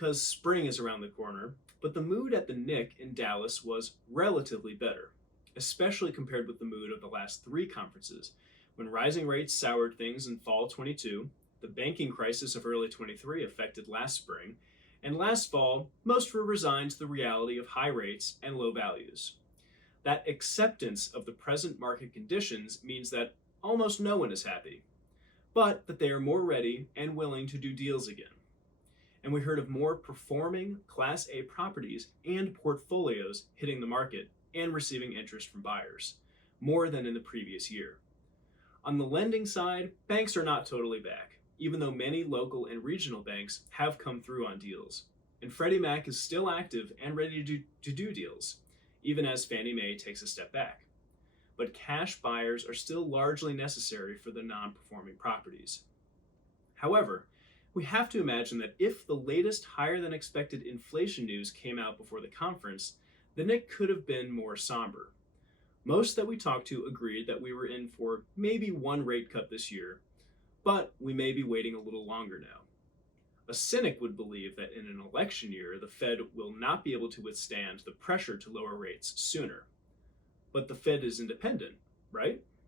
because spring is around the corner, but the mood at the NIC in Dallas was relatively better, especially compared with the mood of the last three conferences, when rising rates soured things in fall 22, the banking crisis of early 23 affected last spring, and last fall, most were resigned to the reality of high rates and low values. That acceptance of the present market conditions means that almost no one is happy, but that they are more ready and willing to do deals again. And we heard of more performing Class A properties and portfolios hitting the market and receiving interest from buyers, more than in the previous year. On the lending side, banks are not totally back, even though many local and regional banks have come through on deals. And Freddie Mac is still active and ready to do deals, even as Fannie Mae takes a step back. But cash buyers are still largely necessary for the non-performing properties. However, we have to imagine that if the latest higher than expected inflation news came out before the conference, the NIC could have been more somber. Most that we talked to agreed that we were in for maybe one rate cut this year, but we may be waiting a little longer now. A cynic would believe that in an election year, the Fed will not be able to withstand the pressure to lower rates sooner. But the Fed is independent, right?